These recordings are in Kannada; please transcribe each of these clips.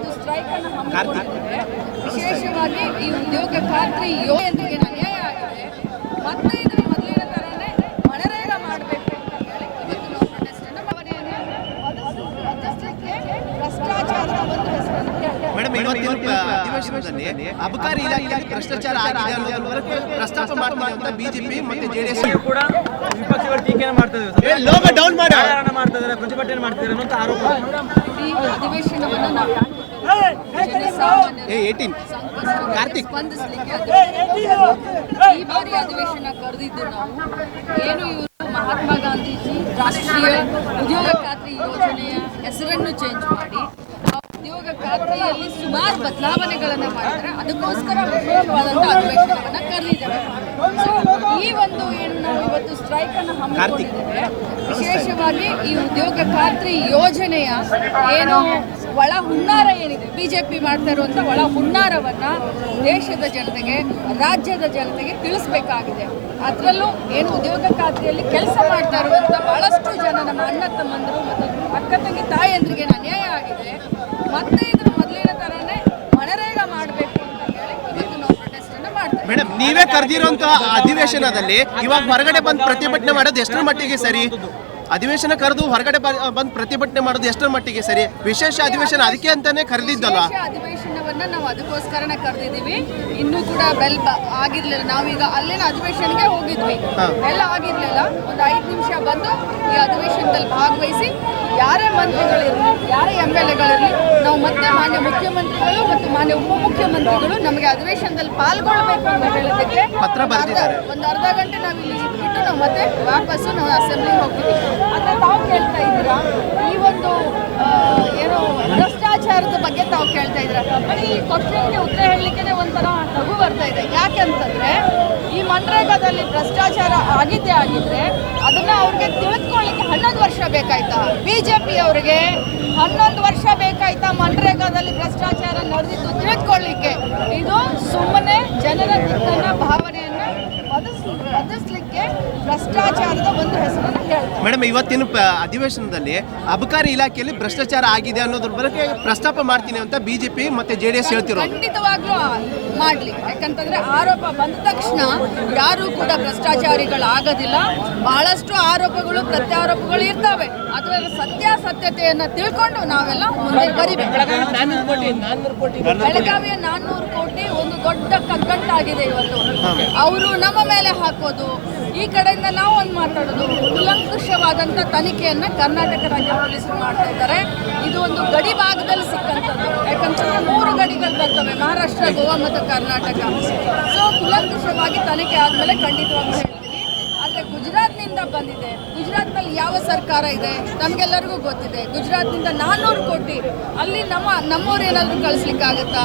ಇವತ್ತು ಸ್ಟ್ರೈಕ್ ಅನ್ನು ಹಮ್ಮಿಕೊಂಡಿದ್ದೇವೆ. ವಿಶೇಷವಾಗಿ ಈ ಉದ್ಯೋಗ ಖಾತ್ರಿ ಯೋಜನೆಗೆ ಅನ್ಯಾಯ ಆಗಿದೆ. ಮತ್ತೆ ಇದರ ಮೊದಲಿನ ತರನೇ ಮನರೇಗಾ ಮಾಡಬೇಕು ಅಂತ ಹೇಳಿ ಇವತ್ತು ನಾವು ಪ್ರೊಟೆಸ್ಟ್ ಅನ್ನು ಭ್ರಷ್ಟಾಚಾರದ ಒಂದು ಹೆಸರನ್ನು ಮೇಡಮ್, ಇವತ್ತಿನ ಅಧಿವೇಶನದಲ್ಲಿ ಅಬಕಾರಿ ಇಲಾಖೆಯಲ್ಲಿ ಭ್ರಷ್ಟಾಚಾರ ಆಗಿದೆ ಅನ್ನೋದಕ್ಕೆ ಪ್ರಸ್ತಾಪ ಮಾಡ್ತಾರೆ ಅಂತ ಬಿಜೆಪಿ ಮತ್ತೆ ಜೆಡಿಎಸ್ ಕೂಡ ವಿಪಕ್ಷಗಳು ಟೀಕೆಯನ್ನು ಮಾಡ್ತಾ ಇದ್ದಾರೆ. ಲೋಗೋ ಡೌನ್ ಮಾಡಿ ಮಾಡ್ತಾ ಇದ್ದಾರೆ, ಪ್ರತಿಭಟನೆ ಮಾಡ್ತಿದ್ದಾರೆ ಅನ್ನೋ ಆರೋಪ. ಈ ಅಧಿವೇಶನವನ್ನು ನಾವು ಕಾರ್ತಿಕ್ ಸ್ಪಂದಿಸಲಿಕ್ಕೆ ಈ ಬಾರಿ ಅಧಿವೇಶನ ಕರೆದಿದ್ದು ನಾವು ಏನು ಇವರು ಮಹಾತ್ಮ ಗಾಂಧೀಜಿ ರಾಷ್ಟ್ರೀಯ ಉದ್ಯೋಗ ಖಾತ್ರಿ ಯೋಜನೆಯ ಹೆಸರನ್ನು ಚೇಂಜ್ ಮಾಡಿ ಆ ಉದ್ಯೋಗ ಖಾತ್ರಿಯಲ್ಲಿ ಸುಮಾರು ಬದಲಾವಣೆಗಳನ್ನು ಮಾಡಿದರೆ ಅದಕ್ಕೋಸ್ಕರ ವಿಶೇಷವಾದಂಥ ಅಧಿವೇಶನವನ್ನು ಕರೆದಿದ್ದೇವೆ. ಸೊ ಈ ಒಂದು ಏನು ನಾವು ಇವತ್ತು ಸ್ಟ್ರೈಕ್ ಅನ್ನು ಹಮ್ಮಿಕೊಂಡಿದ್ದೇವೆ. ವಿಶೇಷವಾಗಿ ಈ ಉದ್ಯೋಗ ಖಾತ್ರಿ ಯೋಜನೆಯ ಏನು ಒಳ ಹುನ್ನಾರ ಏನಿದೆ, ಬಿಜೆಪಿ ಮಾಡ್ತಾ ಇರುವಂಥ ಒಳ ಹುನ್ನಾರವನ್ನ ದೇಶದ ಜನತೆಗೆ, ರಾಜ್ಯದ ಜನತೆಗೆ ತಿಳಿಸಬೇಕಾಗಿದೆ. ಅದರಲ್ಲೂ ಏನು ಉದ್ಯೋಗ ಖಾತ್ರಿಯಲ್ಲಿ ಕೆಲಸ ಮಾಡ್ತಾ ಇರುವಂಥ ಬಹಳಷ್ಟು ಜನ ನಮ್ಮ ಅಣ್ಣ ತಮ್ಮಂದರು ಮತ್ತು ಅಕ್ಕ ತಂಗಿ ತಾಯಿಯಂದ್ರಿಗೆ ಅನ್ಯಾಯ ಆಗಿದೆ. ಮತ್ತೆ ಇದರ ಮೊದಲಿನ ತರನೇ ಮನರೇಗಾ ಮಾಡಬೇಕು ಅಂತ ಹೇಳಿ ಇವತ್ತು ನಾವು ಪ್ರೊಟೆಸ್ಟ್ ಅನ್ನು ಮಾಡ್ತೇವೆ. ಮೇಡಮ್, ನೀವೇ ಕರೆದಿರುವಂತ ಅಧಿವೇಶನದಲ್ಲಿ ಇವಾಗ ಹೊರಗಡೆ ಬಂದು ಪ್ರತಿಭಟನೆ ಮಾಡೋದು ಎಷ್ಟರ ಮಟ್ಟಿಗೆ ಸರಿ? ಅಧಿವೇಶನ ಕರೆದು ಹೊರಗಡೆ ಬಂದು ಪ್ರತಿಭಟನೆ ಮಾಡೋದು ಎಷ್ಟರ ಮಟ್ಟಿಗೆ ಸರಿ? ವಿಶೇಷ ಅಧಿವೇಶನ ಅದಕ್ಕೆ ಅಂತಾನೆ ಕರೆದಿದ್ದಲ್ಲ. ಅಧಿವೇಶನವನ್ನ ನಾವು ಅದಕ್ಕೋಸ್ಕರನೇ ಕರೆದಿದ್ದೀವಿ. ಇನ್ನೂ ಕೂಡ ಬೆಲ್ ಆಗಿರ್ಲಿಲ್ಲ. ನಾವೀಗ ಅಲ್ಲಿನ ಅಧಿವೇಶನಕ್ಕೆ ಹೋಗಿದ್ವಿ, ಬೆಲ್ ಆಗಿರ್ಲಿಲ್ಲ. ಒಂದು 5 ನಿಮಿಷ ಬಂದು ಈ ಅಧಿವೇಶನದಲ್ಲಿ ಭಾಗವಹಿಸಿ ಯಾರೇ ಮಂತ್ರಿಗಳಿರಲಿ, ಯಾರೇ MLAಗಳಿರಲಿ, ನಾವು ಮತ್ತೆ ಮಾನ್ಯ ಮುಖ್ಯಮಂತ್ರಿಗಳು ಮತ್ತು ಮಾನ್ಯ ಉಪಮುಖ್ಯಮಂತ್ರಿಗಳು ನಮಗೆ ಅಧಿವೇಶನದಲ್ಲಿ ಪಾಲ್ಗೊಳ್ಬೇಕು ಅಂತ ಹೇಳೋದಕ್ಕೆ ಪತ್ರ ಬರೆದಿದ್ದಾರೆ. ಒಂದು ಅರ್ಧ ಗಂಟೆ ನಾವು ಇಲ್ಲಿ ಇಟ್ಬಿಟ್ಟು ನಾವು ಮತ್ತೆ ವಾಪಸ್ಸು ನಾವು ಅಸೆಂಬ್ಲಿಗೆ ಹೋಗ್ತೀವಿ. ಆದರೆ ತಾವು ಕೇಳ್ತಾ ಇದ್ದೀರಾ ಈ ಒಂದು ಏನು ಭ್ರಷ್ಟಾಚಾರದ ಬಗ್ಗೆ ತಾವು ಕೇಳ್ತಾ ಇದ್ದೀರಾ. ಈ ಕ್ವಶನ್ಗೆ ಉತ್ತರ ಹೇಳಲಿಕ್ಕೆ ಒಂಥರ ನಗು ಬರ್ತಾ ಇದೆ. ಯಾಕೆಂತಂದ್ರೆ ಈ ಮನ್ರೇಗಾದಲ್ಲಿ ಭ್ರಷ್ಟಾಚಾರ ಆಗಿದ್ರೆ ಅದನ್ನ ಅವ್ರಿಗೆ ತಿಳಿದುಕೊಳ್ಳಿಕ್ಕೆ 11 ವರ್ಷ ಬೇಕಾಯ್ತಾ? ಬಿಜೆಪಿ ಅವರಿಗೆ 11 ವರ್ಷ ಬೇಕಾಯ್ತಾ ಮನ್ರೇಗಾದಲ್ಲಿ ಭ್ರಷ್ಟಾಚಾರ ನಡೆದಿದ್ದು ತಿಳಿದುಕೊಳ್ಳಿಕ್ಕೆ? ಇದು ಸುಮ್ಮನೆ ಜನರ ದಿಕ್ಕನ್ನ ಭಾವನೆಯನ್ನ ಬದಲಿಸಲಿಕ್ಕೆ ಭ್ರಷ್ಟಾಚಾರದ ಒಂದು ಹೆಸರನ್ನು ಹೇಳ್ತಾರೆ. ಮೇಡಮ್, ಇವತ್ತಿನ ಅಧಿವೇಶನದಲ್ಲಿ ಅಬಕಾರಿ ಇಲಾಖೆಯಲ್ಲಿ ಭ್ರಷ್ಟಾಚಾರ ಆಗಿದೆ ಅನ್ನೋದ್ರ ಬಗ್ಗೆ ಪ್ರಸ್ತಾಪ ಮಾಡ್ತೀನಿ ಅಂತ ಬಿಜೆಪಿ ಮತ್ತೆ ಜೆಡಿಎಸ್ ಹೇಳ್ತಿರೋ. ಖಂಡಿತವಾಗ್ಲೂ ಮಾಡ್ಲಿ. ಯಾಕಂತಂದ್ರೆ ಆರೋಪ ಬಂದ ತಕ್ಷಣ ಯಾರು ಕೂಡ ಭ್ರಷ್ಟಾಚಾರಿಗಳಾಗೋದಿಲ್ಲ. ಬಹಳಷ್ಟು ಆರೋಪಗಳು ಪ್ರತ್ಯಾರೋಪಗಳು ಇರ್ತವೆ. ಅದರ ಸತ್ಯಾಸತ್ಯತೆಯನ್ನ ತಿಳ್ಕೊಂಡು ನಾವೆಲ್ಲ ಮುಂದೆ ಬರಿಬೇಕು. ಬೆಳಗಾವಿಯ 400 ಕೋಟಿ ಒಂದು ದೊಡ್ಡ ಕಗ್ಗಂಟಾಗಿದೆ ಇವತ್ತು. ಅವರು ನಮ್ಮ ಮೇಲೆ ಹಾಕೋದು, ಈ ಕಡೆಯಿಂದ ನಾವು ಒಂದು ಮಾತಾಡೋದು, ಕುಲಂಕುಷವಾದಂಥ ತನಿಖೆಯನ್ನು ಕರ್ನಾಟಕ ರಾಜ್ಯ ಪೊಲೀಸರು ಮಾಡ್ತಾ ಇದ್ದಾರೆ. ಇದು ಒಂದು ಗಡಿ ಭಾಗದಲ್ಲಿ ಸಿಕ್ಕಂಥದ್ದು. ಯಾಕಂತಂದ್ರೆ 3 ಗಡಿಗಳು ಬರ್ತವೆ, ಮಹಾರಾಷ್ಟ್ರ, ಗೋವಾ ಮತ್ತು ಕರ್ನಾಟಕ. ಸೊ ಕುಲಂಕುಷವಾಗಿ ತನಿಖೆ ಆದಮೇಲೆ ಖಂಡಿತವಾಗಿ ಹೇಳ್ತೀವಿ. ಆದರೆ ಗುಜರಾತ್ನಿಂದ ಬಂದಿದೆ. ಗುಜರಾತ್ನಲ್ಲಿ ಯಾವ ಸರ್ಕಾರ ಇದೆ ನಮಗೆಲ್ಲರಿಗೂ ಗೊತ್ತಿದೆ. ಗುಜರಾತ್ನಿಂದ 400 ಕೋಟಿ ಅಲ್ಲಿ ನಮ್ಮವ್ರು ಏನಾದರೂ ಕಳಿಸ್ಲಿಕ್ಕಾಗತ್ತಾ?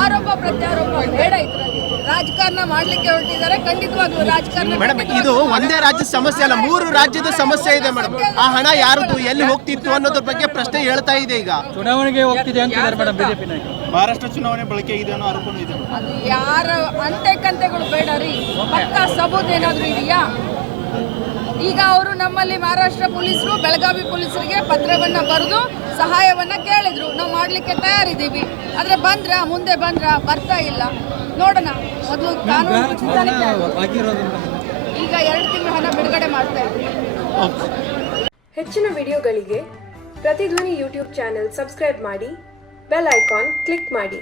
ಆರೋಪ ಪ್ರತ್ಯಾರೋಪ ಬೇಡ. ಇದರಲ್ಲಿ ರಾಜಕಾರಣ ಮಾಡ್ಲಿಕ್ಕೆ ಹೊರಟಿದ್ದಾರೆ. ಖಂಡಿತವಾಗ್ಲೂ ರಾಜಕಾರಣ. ಮೇಡಮ್, ಇದು ಒಂದೇ ರಾಜ್ಯದ ಸಮಸ್ಯೆ ಅಲ್ಲ, 3 ರಾಜ್ಯದ ಸಮಸ್ಯೆ ಇದೆ ಮೇಡಮ್. ಆ ಹಣ ಯಾರದು, ಎಲ್ಲಿ ಹೋಗ್ತಿತ್ತು ಅನ್ನೋದ್ರ ಬಗ್ಗೆ ಪ್ರಶ್ನೆ ಹೇಳ್ತಾ ಇದೆ. ಈಗ ಚುನಾವಣೆಗೆ ಹೋಗ್ತಿದೆ ಅಂತಿದ್ದಾರೆ ಮೇಡಮ್ ಬಿಜೆಪಿ ನಾಯಕರು. ಮಹಾರಾಷ್ಟ್ರ ಚುನಾವಣೆ ಬಳಕೆ ಇದೆ ಅನ್ನೋ ಆರೋಪನೂ ಇದೆ. ಅದು ಯಾರ ಕಂತೆಗಳು ಬೇಡ ರೀ, ಪಕ್ಕ ಸಬೂತ್ ಏನಾದರೂ ಇದೆಯಾ? ಈಗ ಅವರು ನಮ್ಮಲ್ಲಿ ಮಹಾರಾಷ್ಟ್ರ ಪೊಲೀಸರು ಬೆಳಗಾವಿ ಪೊಲೀಸರಿಗೆ ಪತ್ರವನ್ನು ಬರೆದು ಸಹಾಯವನ್ನು ಕೇಳಿದ್ರು. ನಾವು ಮಾಡಲಿಕ್ಕೆ ತಯಾರಿದ್ದೀವಿ. ಆದರೆ ಮುಂದೆ ಬರ್ತಾ ಇಲ್ಲ. ನೋಡೋಣ. ಮೊದಲು ಕಾನೂನು ಈಗ 2 ತಿಂಗಳ ಹಣ ಬಿಡುಗಡೆ ಮಾಡ್ತಾ ಇದ್ದೀವಿ. ಹೆಚ್ಚಿನ ವಿಡಿಯೋಗಳಿಗೆ ಪ್ರತಿಧ್ವನಿ ಯೂಟ್ಯೂಬ್ ಚಾನೆಲ್ ಸಬ್ಸ್ಕ್ರೈಬ್ ಮಾಡಿ, ಬೆಲ್ ಐಕಾನ್ ಕ್ಲಿಕ್ ಮಾಡಿ.